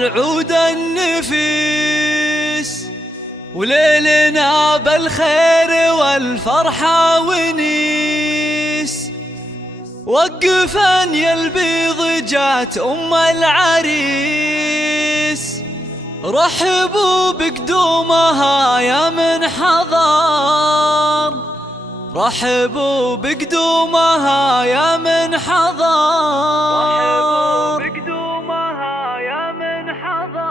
والعود النفيس، وليلنا بالخير والفرحة ونيس. وقفا يا البيض جات أم العريس، رحبوا بقدومها يا من حضر، رحبوا بقدومها يا من حضر، رحبوا بقدومها يا من حضر.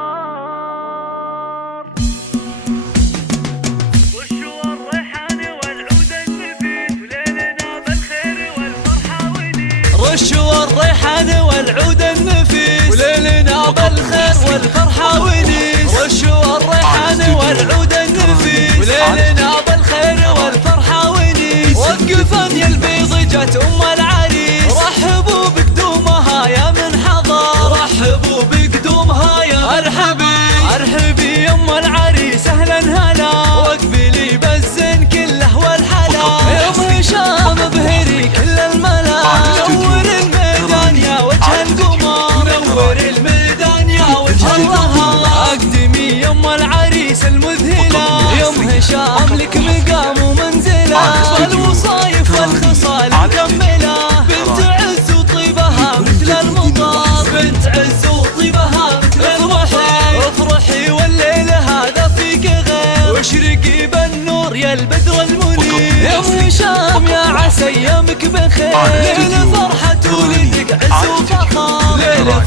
رشوا الريحان والعود النفيس، وليلنا بالخير والفرحة ونيس. رشوا الريحان والعود النفيس، وليلنا بالخير والفرحة ونيس. رشوا الريحان والعود النفيس، وليلنا بالخير والفرحة ونيس. وقفا يا البيض جات أم العريس، رحبوا بقدومها يا من حضر، رحبوا بقدومها يا مرحبي. ارحبي يا ام العريس اهلا هلا، واقبلي بالزين كله والحلا. يا ام هشام ابهري كل الملا، نور الميدان يا وجه القمر، نور الميدان يا وجه القمر. اقدمي يا ام العريس المذهله، يا ام هشام لك مقام ومنزله، والوصايف والخصال مكمله. بنت عز وطيبها مثل المطر، بنت عز وطيبها مثل المطر. افرحي والليل هذا فيك غير، واشرقي بالنور يا البدر المنير. يا ام هشام يا عسى ايامك بخير، ليلة فرحة ولدك عز وفخر، ليلة